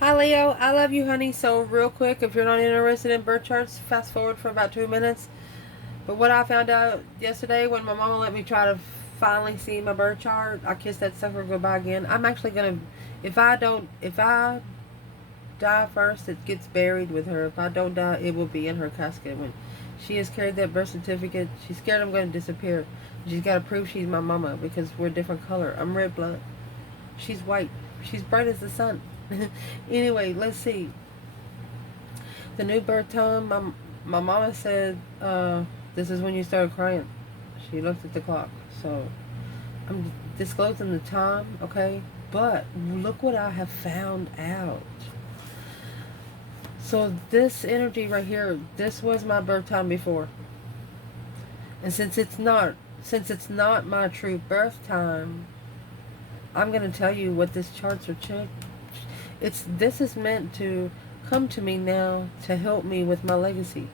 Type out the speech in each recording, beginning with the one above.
Hi Leo, I love you honey. So real quick, if you're not interested in birth charts, fast forward for about 2 minutes. But what I found out yesterday when my mama let me try to finally see my birth chart, I kissed that sucker goodbye again. I'm actually gonna, if I die first, it gets buried with her. If I don't die, it will be in her casket. When she has carried that birth certificate, she's scared I'm gonna disappear. She's gotta prove she's my mama because we're a different color. I'm red blood. She's white. She's bright as the sun. Anyway, let's see. The new birth time, my mama said, this is when you started crying. She looked at the clock. So I'm disclosing the time, okay? But look what I have found out. So this energy right here, this was my birth time before. And since it's not my true birth time, I'm going to tell you what this charts are this is meant to come to me now to help me with my legacy,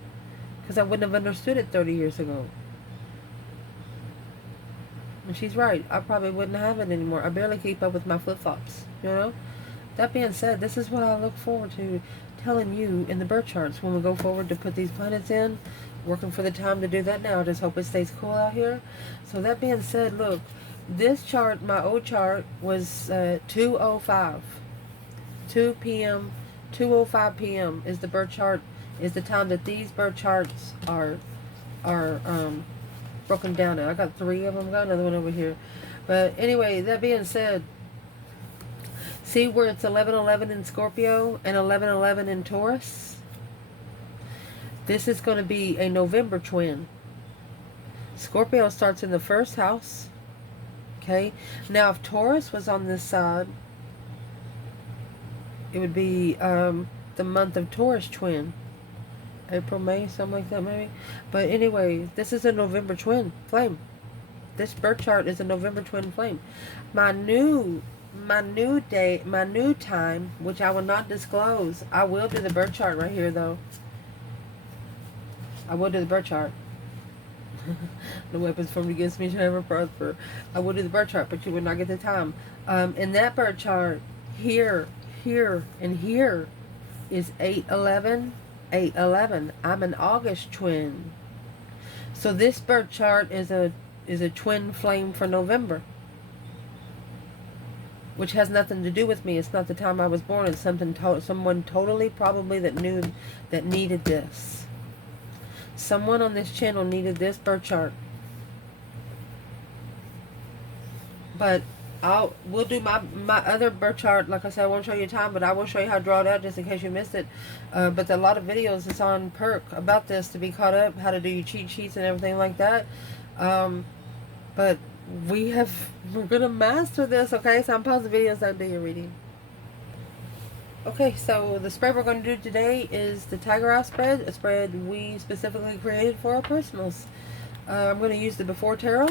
because I wouldn't have understood it 30 years ago. And she's right, I probably wouldn't have it anymore. I barely keep up with my flip-flops, you know. That being said, this is what I look forward to telling you in the birth charts when we go forward to put these planets in. Working for the time to do that now. Just hope it stays cool out here. So that being said, look, this chart, my old chart, was 2:05. 2 p.m. 2:05 p.m. is the birth chart, is the time that these birth charts are broken down at. I got 3 of them. Got another one over here. But anyway, that being said, see where it's 11:11 in Scorpio and 11:11 in Taurus? This is going to be a November twin. Scorpio starts in the first house. Okay. Now, if Taurus was on this side, it would be the month of Taurus twin. April, May, something like that maybe. But anyway, this is a November twin flame. This birth chart is a November twin flame. My new day, my new time, which I will not disclose. I will do the birth chart right here though. I will do the birth chart. The weapons formed against me shall never prosper. I will do the birth chart, but you will not get the time. In that birth chart, here, and here is 8/11, 8/11. I'm an August twin. So this birth chart is a twin flame for November, which has nothing to do with me. It's not the time I was born. It's someone totally probably that needed this. Someone on this channel needed this birth chart. But we'll do my other birth chart. Like I said, I won't show you time, but I will show you how to draw it out just in case you missed it. But a lot of videos is on perk about this to be caught up, how to do your cheat sheets and everything like that. But we're gonna master this, okay? So I'm pausing the videos, don't do your reading. Okay, so the spread we're going to do today is the Tiger Eye spread, a spread we specifically created for our personals. I'm going to use the Before Tarot.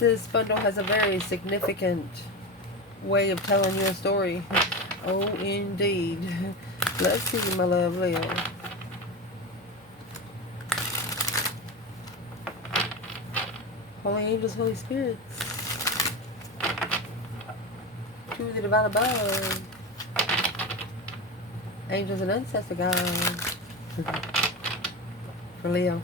This bundle has a very significant way of telling you a story. Oh, indeed. Let's see, my love Leo. Holy angels, Holy spirits. To the divine above. Angels and ancestor guides. For Leo.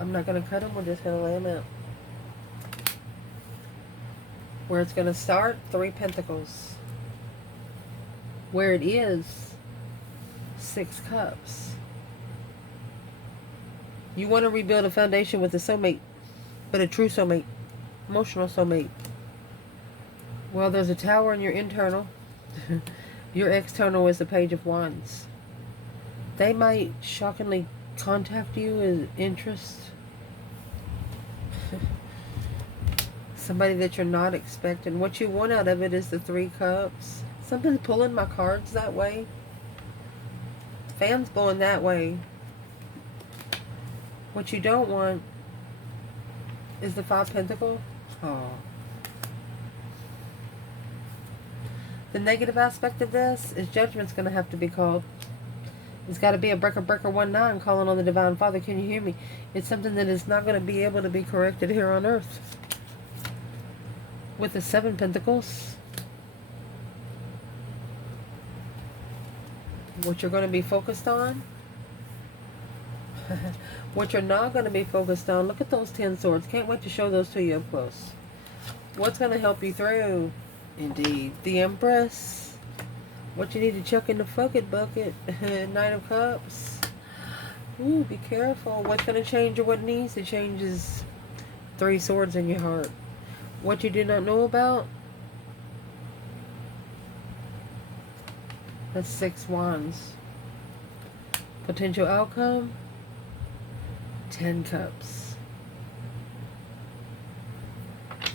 I'm not going to cut them, we're just going to lay them out. Where it's going to start, 3 Pentacles. Where it is, 6 Cups. You want to rebuild a foundation with a soulmate, but a true soulmate. Emotional soulmate. Well, there's a Tower in your internal. Your external is the Page of Wands. They might shockingly contact you as interest. Somebody that you're not expecting. What you want out of it is the 3 Cups. Something's pulling my cards that way. Fan's blowing that way. What you don't want is the 5 Pentacles. Oh. The negative aspect of this is judgment's going to have to be called. It's got to be a breaker 19 calling on the Divine Father. Can you hear me? It's something that is not going to be able to be corrected here on earth. with the 7 Pentacles. What you're going to be focused on. What you're not going to be focused on. Look at those 10 Swords. Can't wait to show those to you up close. What's going to help you through? Indeed. The Empress. What you need to chuck in the bucket. Knight of Cups. Ooh, be careful. What's going to change or what needs to change is 3 Swords in your heart. What you do not know about. That's 6 Wands. Potential outcome. 10 Cups.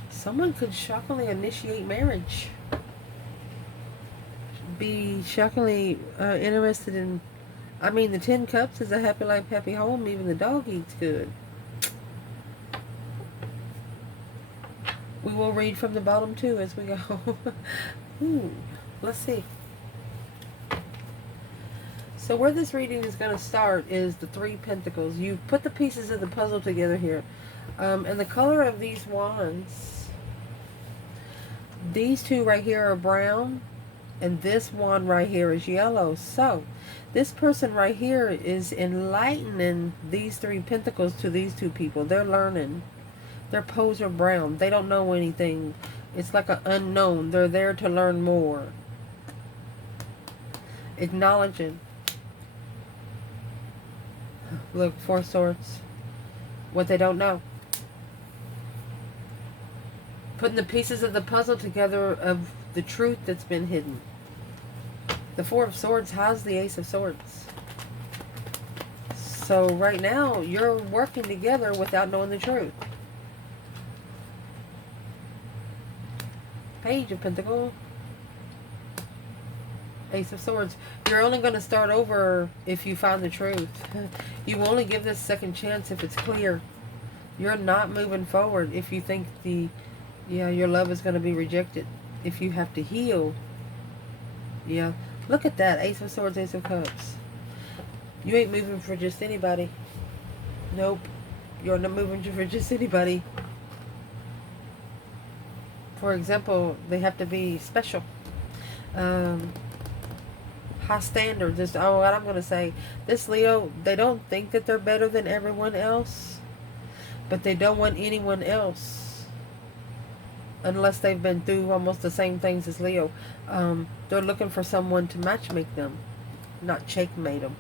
Someone could shockingly initiate marriage. Be shockingly interested in... I mean, the 10 Cups is a happy life, happy home. Even the dog eats good. We will read from the bottom too as we go. Ooh, let's see. So where this reading is going to start is the 3 Pentacles. You put the pieces of the puzzle together here. And the color of these wands, these 2 right here are brown. And this wand right here is yellow. So this person right here is enlightening these 3 Pentacles to these 2 people. They're learning. Their pose are brown. They don't know anything. It's like an unknown. They're there to learn more. Acknowledging. Look, 4 Swords. What they don't know. Putting the pieces of the puzzle together of the truth that's been hidden. The 4 of Swords has the Ace of Swords. So right now, you're working together without knowing the truth. Page of Pentacles. Ace of Swords. You're only going to start over if you find the truth. You only give this second chance if it's clear. You're not moving forward if you think your love is going to be rejected. If you have to heal. Yeah. Look at that. Ace of Swords, Ace of Cups. You ain't moving for just anybody. Nope. You're not moving for just anybody. For example, they have to be special. High standards. What I'm going to say. This Leo, they don't think that they're better than everyone else. But they don't want anyone else. Unless they've been through almost the same things as Leo. They're looking for someone to matchmake them. Not checkmate them.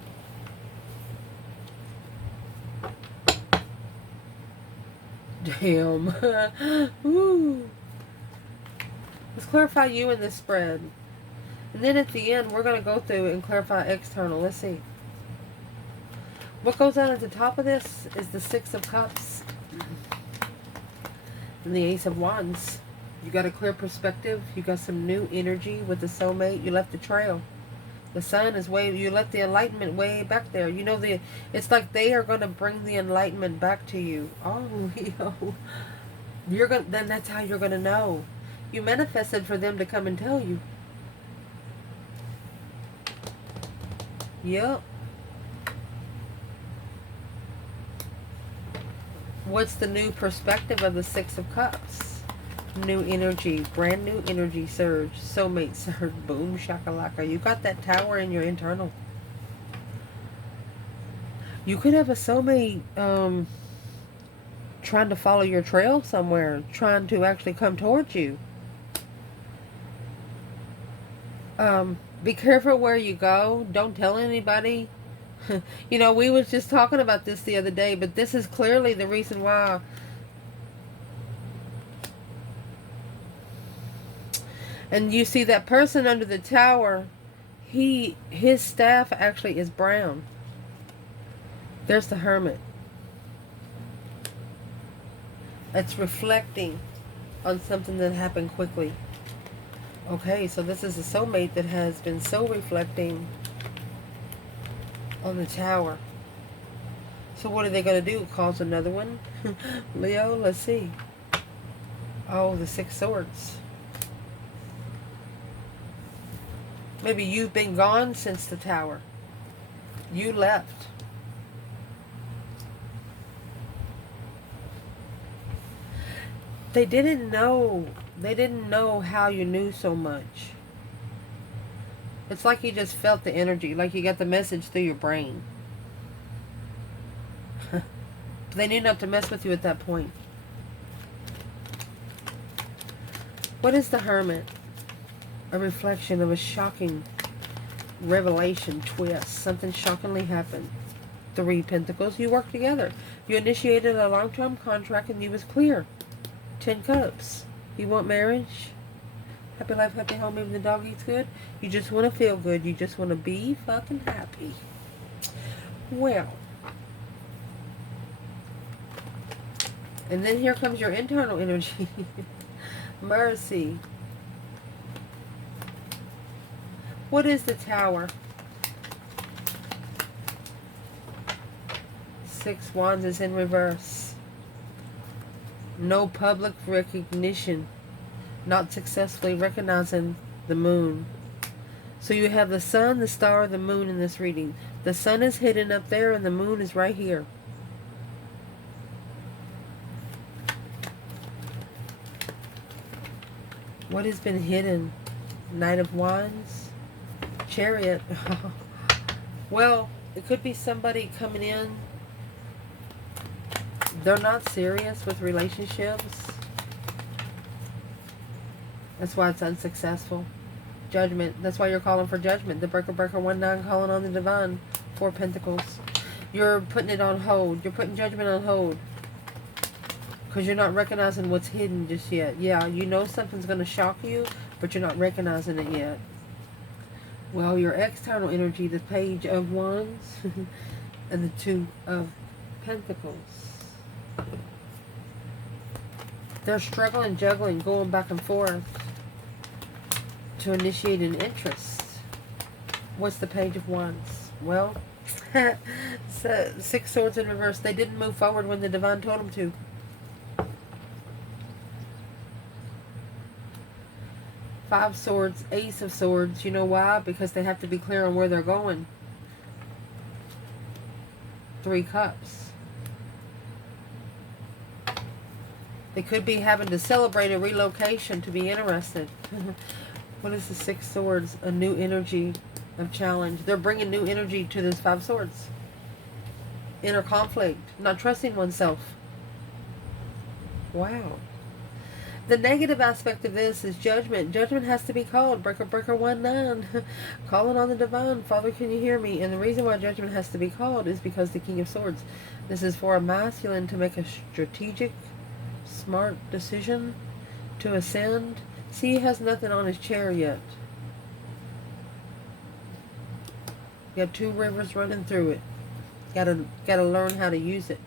Damn. Woo. Let's clarify you in this spread. And then at the end, we're going to go through and clarify external. Let's see. What goes on at the top of this is the 6 of Cups. And the Ace of Wands. You got a clear perspective. You got some new energy with the soulmate. You left the trail. The sun is you let the enlightenment way back there. You know, it's like they are going to bring the enlightenment back to you. Oh, Leo. Then that's how you're going to know. You manifested for them to come and tell you. Yep. What's the new perspective of the 6 of Cups? New energy, brand new energy surge, soulmate surge, boom shakalaka. You got that tower in your internal. You could have a soulmate trying to follow your trail somewhere, trying to actually come towards you. Be careful where you go. Don't tell anybody. You know, we was just talking about this the other day, but this is clearly the reason why. And you see that person under the tower, his staff actually is brown. There's the Hermit. It's reflecting on something that happened quickly. Okay, so this is a soulmate that has been so reflecting on the tower. So what are they going to do? Cause another one? Leo, let's see. Oh, the 6 Swords. Maybe you've been gone since the tower. You left. They didn't know They didn't know how you knew so much. It's like you just felt the energy, like you got the message through your brain. They knew not to mess with you at that point. What is the Hermit? A reflection of a shocking revelation twist. Something shockingly happened. 3 Pentacles. You worked together. You initiated a long-term contract and you was clear. 10 Cups. You want marriage? Happy life, happy home, even the dog eats good. You just want to feel good. You just want to be fucking happy. Well. And then here comes your internal energy. Mercy. What is the Tower? 6 Wands is in reverse. No public recognition. Not successfully recognizing the moon. So you have the sun, the star, the moon in this reading. The sun is hidden up there and the moon is right here. What has been hidden? Knight of Wands. Chariot. Well, it could be somebody coming in. They're not serious with relationships. That's why it's unsuccessful. Judgment. That's why you're calling for judgment. The breaker 1-9 calling on the divine. 4 Pentacles. You're putting it on hold. You're putting judgment on hold. Because you're not recognizing what's hidden just yet. Yeah, you know something's going to shock you, but you're not recognizing it yet. Well, your external energy, the Page of Wands and the 2 of Pentacles. They're struggling, juggling, going back and forth to initiate an interest. What's the Page of Wands? Well, so 6 Swords in reverse. They didn't move forward when the divine told them to. Five Swords, Ace of Swords. You know why? Because they have to be clear on where they're going. 3 Cups. They could be having to celebrate a relocation to be interested. What is the 6 Swords? A new energy of challenge. They're bringing new energy to this 5 Swords. Inner conflict. Not trusting oneself. Wow. The negative aspect of this is judgment. Judgment has to be called. Breaker 1-9. Calling on the divine. Father, can you hear me? And the reason why judgment has to be called is because the King of Swords. This is for a masculine to make a strategic, smart decision to ascend. See, he has nothing on his chariot. You have 2 rivers running through it. Gotta learn how to use it.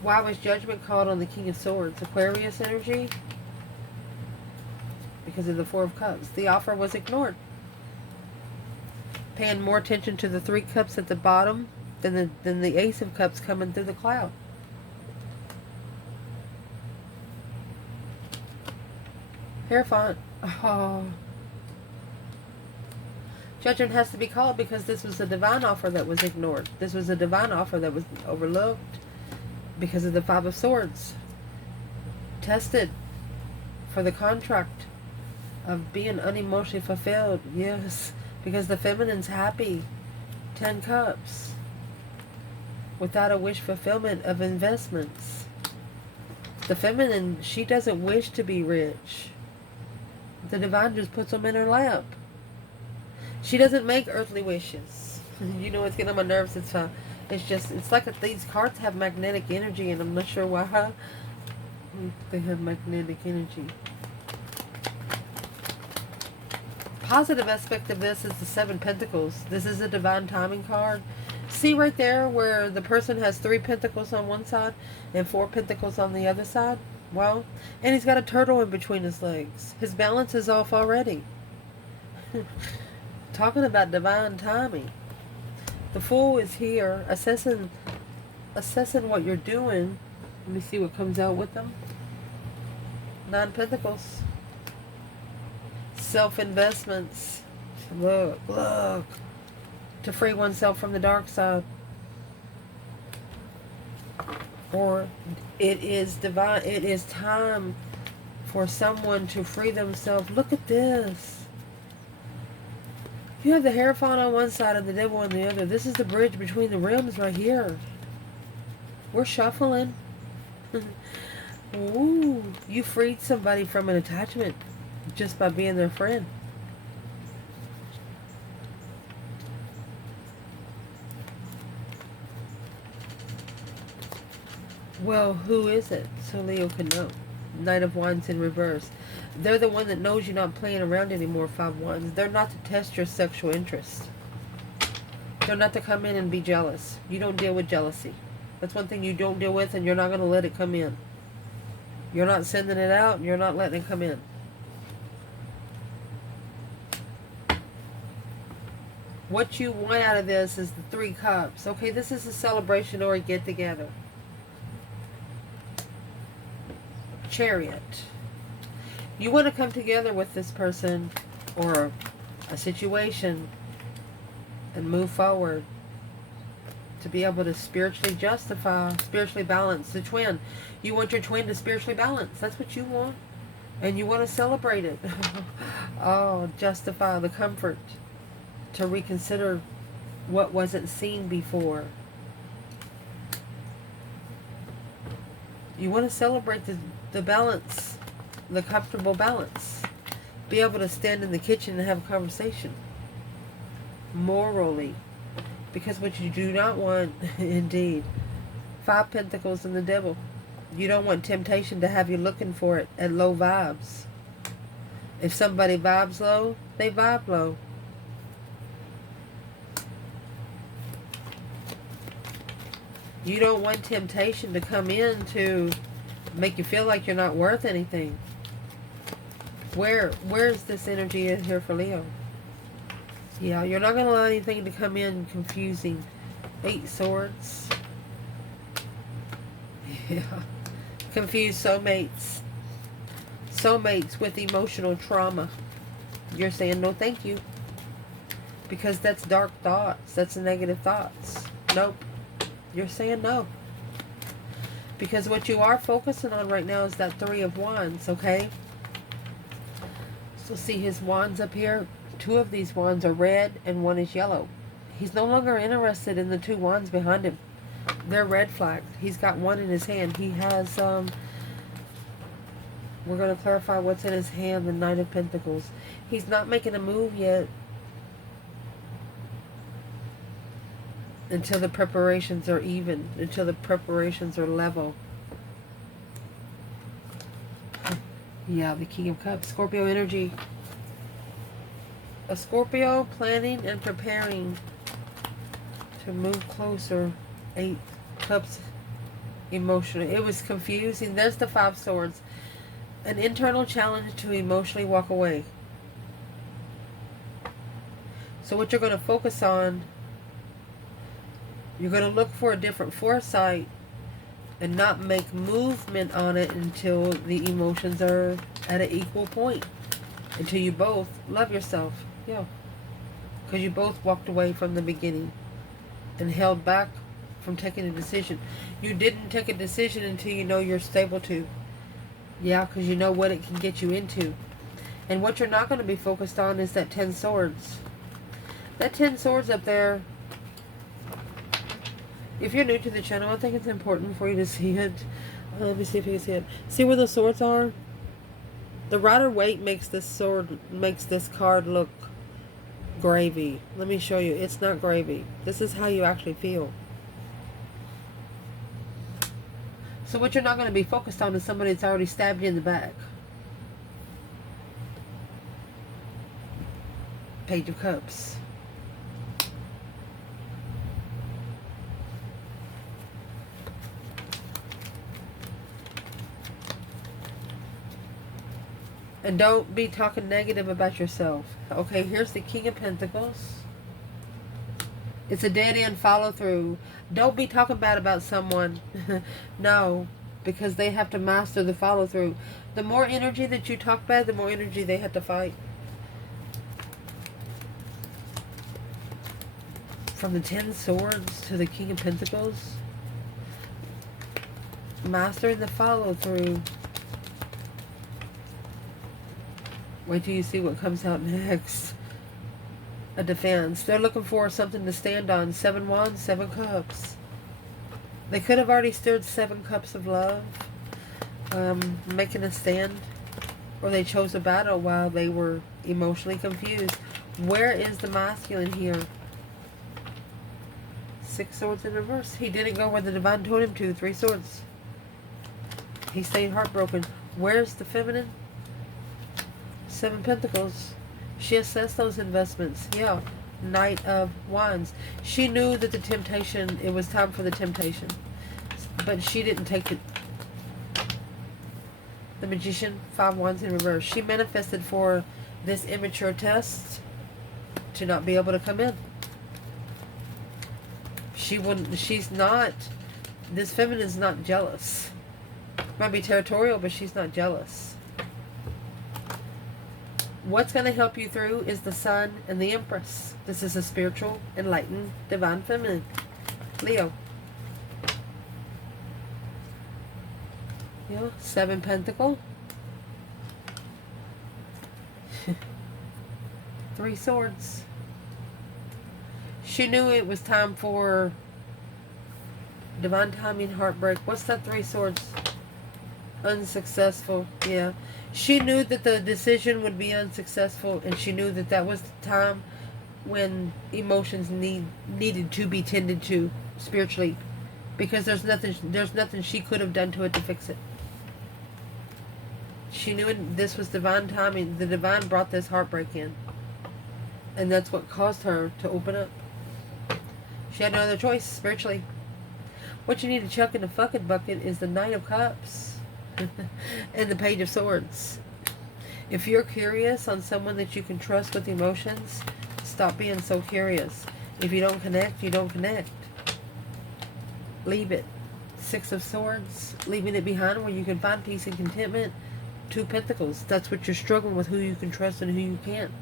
Why was judgment called on the King of Swords? Aquarius energy? Because of the 4 of Cups. The offer was ignored. Paying more attention to the 3 Cups at the bottom than the Ace of Cups coming through the cloud. Hierophant. Oh. Judgment has to be called because this was a divine offer that was ignored. This was a divine offer that was overlooked. Because of the 5 of Swords. Tested for the contract of being unemotionally fulfilled. Yes. Because the feminine's happy. 10 Cups. Without a wish fulfillment of investments. The feminine, she doesn't wish to be rich. The divine just puts them in her lap. She doesn't make earthly wishes. You know, it's getting on my nerves. It's like these cards have magnetic energy, and I'm not sure why. They have magnetic energy. Positive aspect of this is the 7 Pentacles. This is a divine timing card. See right there where the person has 3 Pentacles on one side and 4 Pentacles on the other side? Well, and he's got a turtle in between his legs. His balance is off already. Talking about divine timing. The Fool is here assessing what you're doing. Let me see what comes out with them. 9 Pentacles. Self-investments. Look. To free oneself from the dark side. Or it is divine. It is time for someone to free themselves. Look at this. You have the Hierophant on one side and the Devil on the other. This is the bridge between the realms right here. We're shuffling. Ooh, you freed somebody from an attachment just by being their friend. Well, who is it? So Leo can know. Knight of Wands in reverse. They're the one that knows you're not playing around anymore, 5 Wands. They're not to test your sexual interest. They're not to come in and be jealous. You don't deal with jealousy. That's one thing you don't deal with, and you're not going to let it come in. You're not sending it out, and you're not letting it come in. What you want out of this is the 3 Cups. Okay, this is a celebration or a get-together. Chariot. You want to come together with this person or a situation and move forward to be able to spiritually justify, spiritually balance the twin. You want your twin to spiritually balance. That's what you want. And you want to celebrate it. Oh, justify the comfort to reconsider what wasn't seen before. You want to celebrate the balance, the comfortable balance. Be able to stand in the kitchen and have a conversation. Morally. Because what you do not want, indeed, 5 Pentacles and the Devil. You don't want temptation to have you looking for it at low vibes. If somebody vibes low, they vibe low. You don't want temptation to come in to make you feel like you're not worth anything. Where's this energy in here for Leo? Yeah, you're not going to allow anything to come in confusing. 8 Swords. Yeah. Confused soulmates. Soulmates with emotional trauma. You're saying no thank you. Because that's dark thoughts. That's negative thoughts. Nope. You're saying no. Because what you are focusing on right now is that 3 of Wands, okay? So see his wands up here? 2 of these wands are red and 1 is yellow. He's no longer interested in the 2 wands behind him. They're red flagged. He's got 1 in his hand. He has, we're going to clarify what's in his hand, the Knight of Pentacles. He's not making a move yet until the preparations are even, until the preparations are level. Yeah, the King of Cups, Scorpio energy. A Scorpio planning and preparing to move closer. 8 Cups emotional. It was confusing. There's the 5 Swords. An internal challenge to emotionally walk away. So what you're going to focus on, you're going to look for a different foresight and not make movement on it until the emotions are at an equal point. Until you both love yourself. Yeah. Because you both walked away from the beginning and held back from taking a decision. You didn't take a decision until you know you're stable to. Yeah, because you know what it can get you into. And what you're not going to be focused on is that 10 Swords. That 10 Swords up there, if you're new to the channel, I think it's important for you to see it. Let me see if you can see it. See where the swords are? The Rider-Waite makes this card look gravy. Let me show you. It's not gravy. This is how you actually feel. So what you're not going to be focused on is somebody that's already stabbed you in the back. Page of Cups. And don't be talking negative about yourself. Okay, here's the King of Pentacles. It's a dead end follow through. Don't be talking bad about someone. No, because they have to master the follow through. The more energy that you talk bad, the more energy they have to fight. From the 10 Swords to the King of Pentacles. Mastering the follow through. Wait till you see what comes out next. A defense. They're looking for something to stand on. 7 wands, 7 cups. They could have already stirred 7 cups of love. Making a stand. Or they chose a battle while they were emotionally confused. Where is the masculine here? 6 swords in reverse. He didn't go where the divine told him to. 3 swords. He stayed heartbroken. Where's the feminine? 7 pentacles. She assessed those investments. Yeah. Knight of Wands. She knew that the temptation, it was time for the temptation. But she didn't take it. The Magician, 5 wands in reverse. She manifested for this immature test to not be able to come in. She's not, this feminine is not jealous. Might be territorial, but she's not jealous. What's going to help you through is the Sun and the Empress. This is a spiritual, enlightened, divine feminine. Leo. Yeah, 7 pentacle. 3 swords. She knew it was time for divine timing, heartbreak. What's that 3 swords? Unsuccessful. Yeah. She knew that the decision would be unsuccessful, and she knew that that was the time when emotions needed to be tended to spiritually, because there's nothing she could have done to it to fix it. She knew this was divine timing. The divine brought this heartbreak in, and that's what caused her to open up. She had no other choice spiritually. What you need to chuck in the fucking bucket is the Knight of Cups and the Page of Swords. If you're curious on someone that you can trust with emotions, stop being so curious. If you don't connect, you don't connect. Leave it. 6 of Swords, leaving it behind where you can find peace and contentment. 2 Pentacles, that's what you're struggling with, who you can trust and who you can't.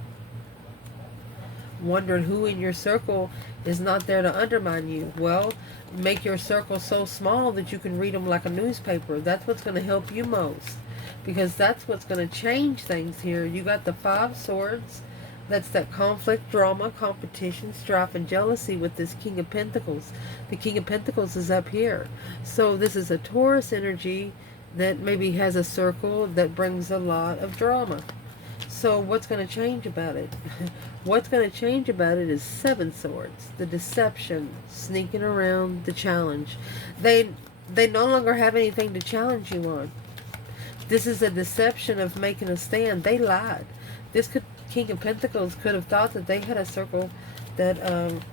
Wondering who in your circle is not there to undermine you. Well, make your circle so small that you can read them like a newspaper. That's what's going to help you most, because that's what's going to change things here. You got the 5 swords. That's that conflict, drama, competition, strife, and jealousy with this King of Pentacles. The King of Pentacles is up here. So this is a Taurus energy that maybe has a circle that brings a lot of drama. So what's going to change about it? What's going to change about it is 7 swords. The deception, sneaking around, the challenge. They no longer have anything to challenge you on. This is a deception of making a stand. They lied. This King of Pentacles could have thought that they had a circle that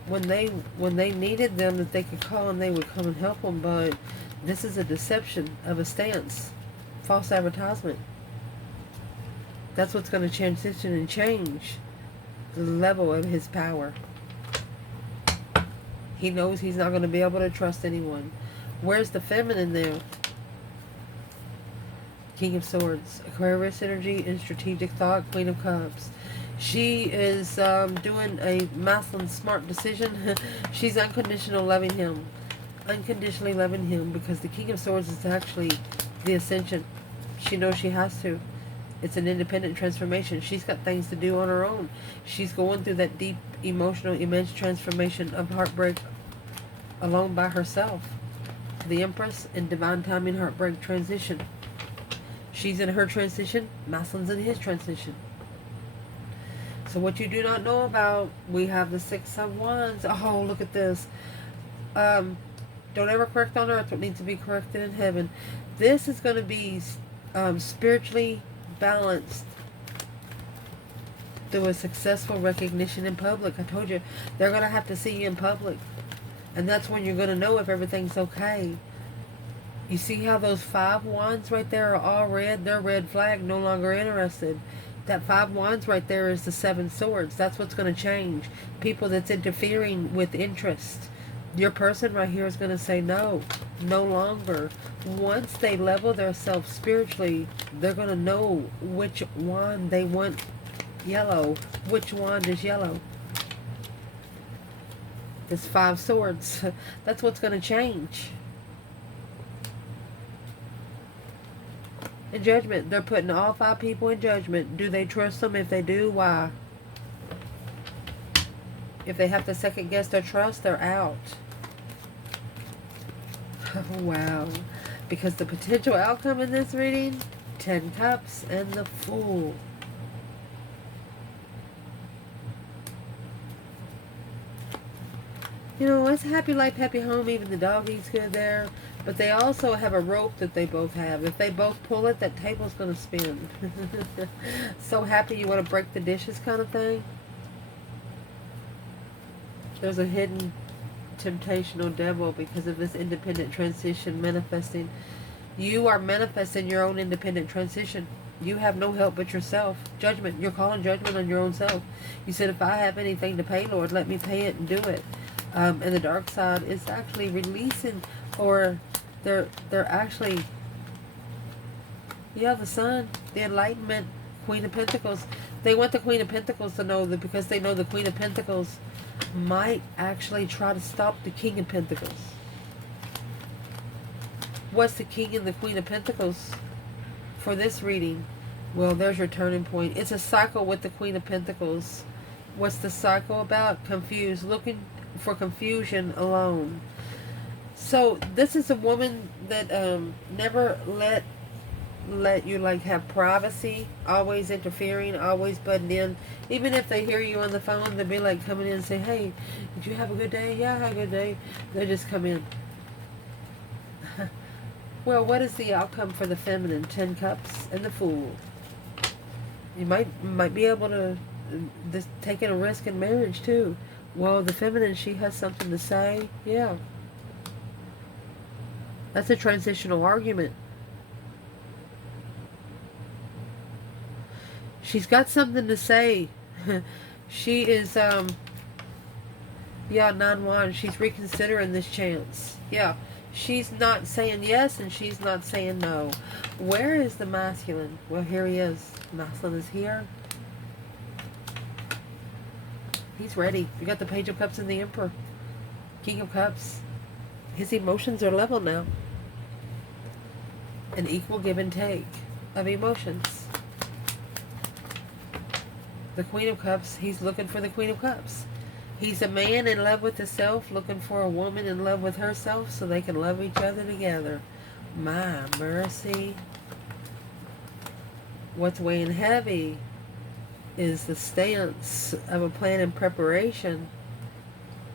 when they needed them, that they could call and they would come and help them. But this is a deception of a stance. False advertisement. That's what's going to transition and change the level of his power. He knows he's not going to be able to trust anyone. Where's the feminine there? King of Swords, Aquarius energy and strategic thought, Queen of Cups. She is doing a masculine smart decision. She's unconditional loving him. Unconditionally loving him, because the King of Swords is actually the ascension. She knows she has to. It's an independent transformation. She's got things to do on her own. She's going through that deep, emotional, immense transformation of heartbreak alone by herself. The Empress and divine timing heartbreak transition. She's in her transition. Masculine's in his transition. So what you do not know about, we have the 6 of Wands. Oh, look at this. Don't ever correct on earth what needs to be corrected in heaven. This is going to be spiritually balanced through a successful recognition in public. I told you, they're going to have to see you in public. And that's when you're going to know if everything's okay. You see how those 5 wands right there are all red? They're red flag, no longer interested. That 5 wands right there is the 7 swords. That's what's going to change. People that's interfering with interest. Your person right here is going to say no, no longer. Once they level themselves spiritually, they're going to know which wand they want yellow. Which wand is yellow? This 5 swords. That's what's going to change. In judgment. They're putting all 5 people in judgment. Do they trust them? If they do, why? If they have to second guess their trust, they're out. Oh, wow. Because the potential outcome in this reading, 10 Cups and the Fool. You know, it's a happy life, happy home. Even the dog eats good there. But they also have a rope that they both have. If they both pull it, that table's going to spin. So happy you want to break the dishes kind of thing. There's a hidden temptational devil because of this independent transition manifesting. You are manifesting your own independent transition. You have no help but yourself. Judgment. You're calling judgment on your own self. You said, if I have anything to pay, Lord, let me pay it and do it. And the dark side is actually releasing, or they're actually, yeah, the Sun, the Enlightenment, Queen of Pentacles. They want the Queen of Pentacles to know that, because they know the Queen of Pentacles might actually try to stop the King of Pentacles. What's the King and the Queen of Pentacles for this reading? Well, there's your turning point. It's a cycle with the Queen of Pentacles. What's the cycle about? Confused. Looking for confusion alone. So this is a woman that never let you like have privacy, always interfering, always butting in. Even if they hear you on the phone, they'll be like coming in and say, hey, did you have a good day? Yeah, I had a good day. They just come in. Well, what is the outcome for the feminine? 10 Cups and the Fool. You might be able to this taking a risk in marriage too. Well, the feminine, she has something to say. Yeah. That's a transitional argument. She's got something to say. She is, yeah, 9-1. She's reconsidering this chance. Yeah. She's not saying yes and she's not saying no. Where is the masculine? Well, here he is. Masculine is here. He's ready. You got the Page of Cups and the Emperor. King of Cups. His emotions are level now. An equal give and take of emotions. The Queen of Cups, he's looking for the Queen of Cups. He's a man in love with himself, looking for a woman in love with herself so they can love each other together. My mercy. What's weighing heavy is the stance of a plan and preparation.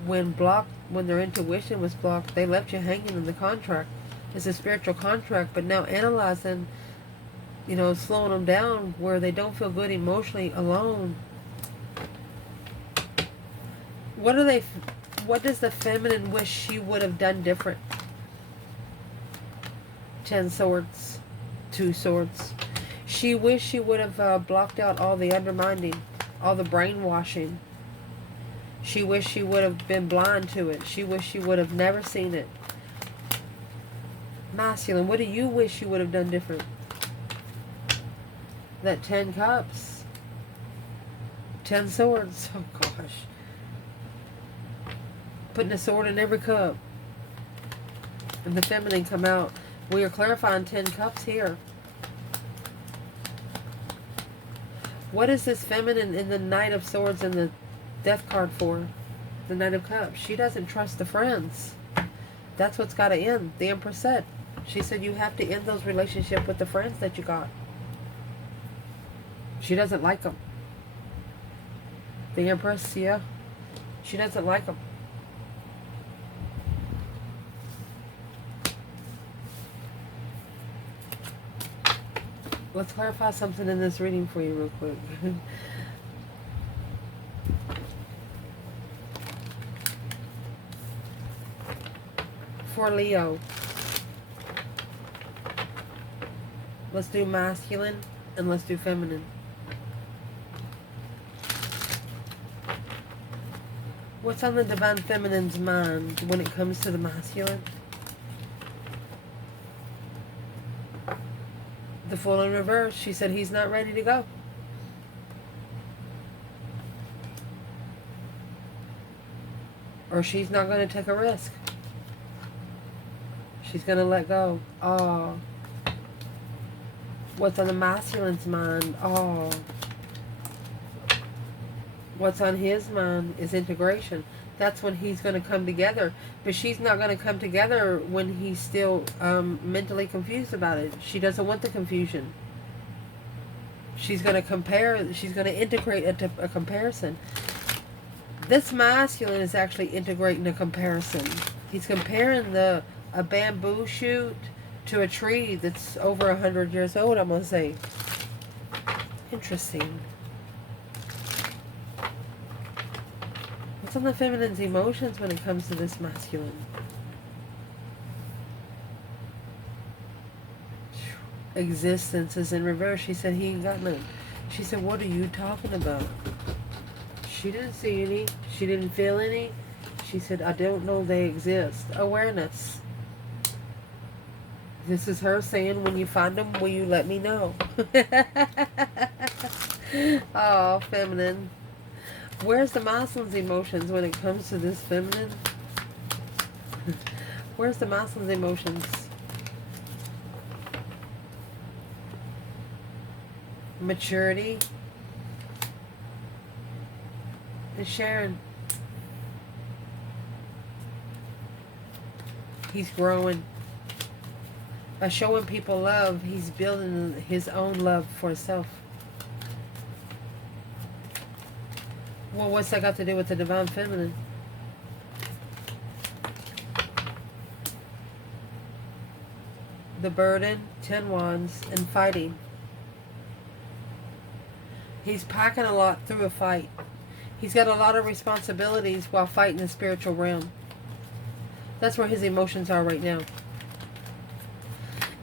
When their intuition was blocked, they left you hanging in the contract. It's a spiritual contract, but now analyzing, you know, slowing them down where they don't feel good emotionally alone. What does the feminine wish she would have done different? 10 Swords, 2 Swords. She wished she would have blocked out all the undermining, all the brainwashing. She wished she would have been blind to it. She wished she would have never seen it. Masculine, what do you wish you would have done different? That 10 Cups. 10 Swords. Oh, gosh. Putting a sword in every cup. And the feminine come out. We are clarifying 10 Cups here. What is this feminine in the Knight of Swords and the Death card for? The Knight of Cups. She doesn't trust the friends. That's what's got to end. The Empress said. She said you have to end those relationships with the friends that you got. She doesn't like them. The Empress, yeah. She doesn't like them. Let's clarify something in this reading for you real quick. For Leo, let's do masculine and let's do feminine. What's on the divine feminine's mind when it comes to the masculine? The Fool in reverse. She said he's not ready to go. Or she's not going to take a risk. She's going to let go. Oh. What's on the masculine's mind? Oh. What's on his mind is integration. That's when he's going to come together. But she's not going to come together when he's still mentally confused about it. She doesn't want the confusion. She's going to compare. She's going to integrate a comparison. This masculine is actually integrating a comparison. He's comparing a bamboo shoot to a tree that's over 100 years old, I'm going to say. Interesting. What's on the feminine's emotions when it comes to this masculine? Existence is in reverse. She said he ain't got none. She said, what are you talking about? She didn't see any. She didn't feel any. She said, I don't know they exist. Awareness. This is her saying, when you find them, will you let me know? Oh, feminine. Where's the masculine's emotions when it comes to this feminine? Where's the masculine's emotions? Maturity. And Sharon. He's growing. By showing people love, he's building his own love for himself. Well, what's that got to do with the divine feminine? The burden, 10 wands, and fighting. He's packing a lot through a fight. He's got a lot of responsibilities while fighting the spiritual realm. That's where his emotions are right now.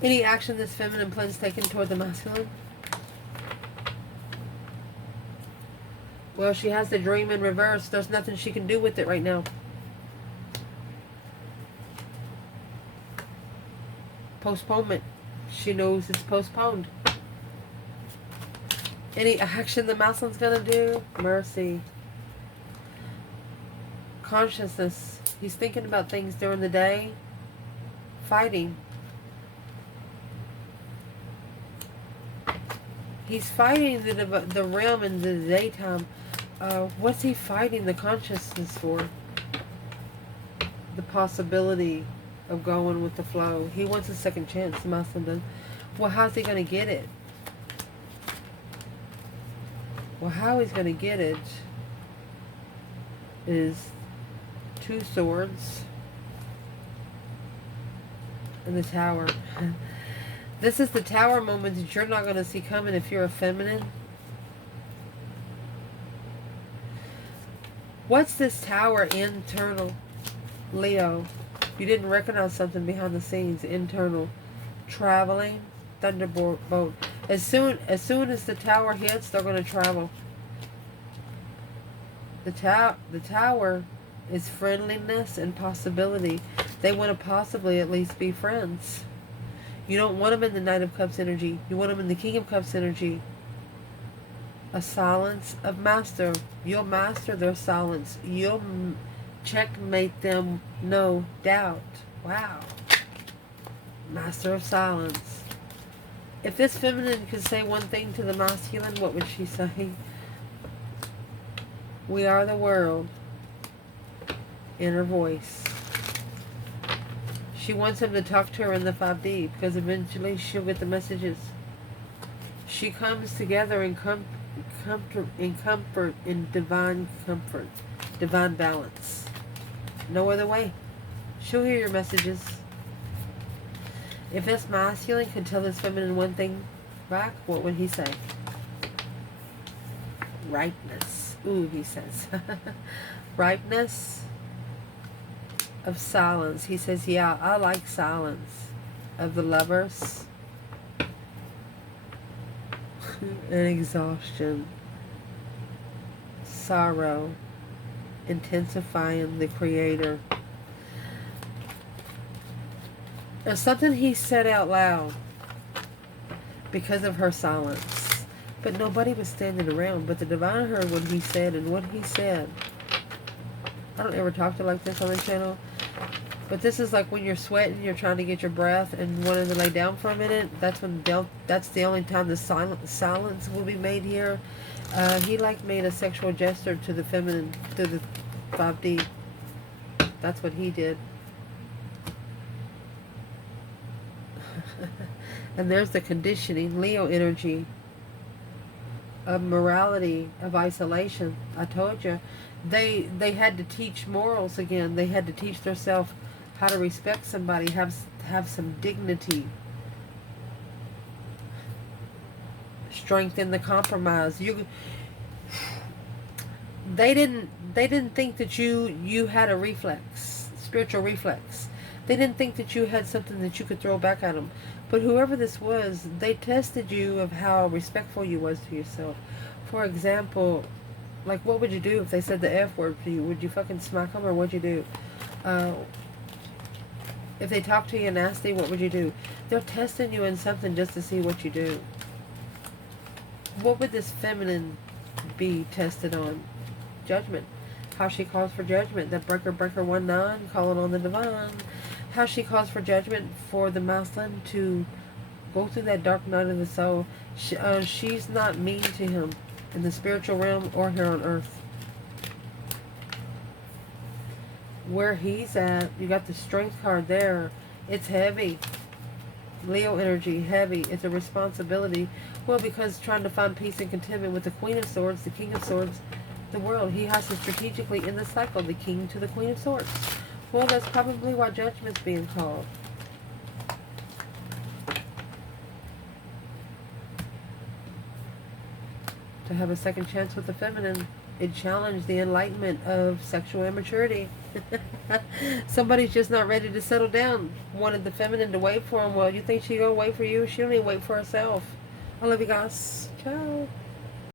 Any action this feminine plans taken toward the masculine? Well, she has the dream in reverse. There's nothing she can do with it right now. Postponement. She knows it's postponed. Any action the masculine's gonna do? Mercy. Consciousness. He's thinking about things during the day. Fighting. He's fighting the realm in the daytime. What's he fighting the consciousness for? The possibility of going with the flow. He wants a second chance, the masculine does. Well, how's he going to get it? Well, how he's going to get it is 2 swords and the tower. This is the tower moment that you're not going to see coming if you're a feminine. What's this tower internal? Leo. You didn't recognize something behind the scenes. Internal. Traveling. Thunderbolt. As soon as the tower hits, they're going to travel. The tower is friendliness and possibility. They want to possibly at least be friends. You don't want them in the Knight of Cups energy. You want them in the King of Cups energy. A silence of master. You'll master their silence. You'll checkmate them, no doubt. Wow. Master of silence. If this feminine could say one thing to the masculine, what would she say? We are the world. Inner voice. She wants him to talk to her in the 5D because eventually she'll get the messages. She comes together in comfort, in divine comfort, divine balance. No other way. She'll hear your messages. If this masculine could tell this feminine one thing back, what would he say? Ripeness. Ooh, he says. Ripeness of silence. He says, yeah, I like silence. Of the lovers. And exhaustion. Sorrow. Intensifying the creator. There's something he said out loud because of her silence. But nobody was standing around. But the divine heard what he said, and what he said. I don't ever talk to like this on the channel. But this is like when you're sweating, you're trying to get your breath and wanting to lay down for a minute. That's when that's the only time the silence will be made here. He like made a sexual gesture to the feminine through the 5D. That's what he did. And there's the conditioning, Leo energy of morality, of isolation. I told you, they had to teach morals again. They had to teach themselves how to respect somebody, have some dignity, strength in the compromise. They didn't think that you had a reflex, spiritual reflex. They didn't think that you had something that you could throw back at them. But whoever this was, they tested you of how respectful you was to yourself. For example, like what would you do if they said the F word to you? Would you fucking smack them, or what'd you do? If they talk to you nasty, what would you do? They're testing you in something just to see what you do. What would this feminine be tested on? Judgment. How she calls for judgment. That breaker 19, calling on the divine. How she calls for judgment for the masculine to go through that dark night of the soul. She's not mean to him in the spiritual realm or here on earth. Where he's at, you got the strength card there. It's heavy. Leo energy, heavy. It's a responsibility. Well, because trying to find peace and contentment with the Queen of Swords, the King of Swords, the world. He has to strategically in the cycle, the King to the Queen of Swords. Well, that's probably why judgment's being called. To have a second chance with the feminine. It challenged the enlightenment of sexual immaturity. Somebody's just not ready to settle down. Wanted the feminine to wait for him. Well, you think she's going to wait for you? She don't even wait for herself. I love you guys. Ciao.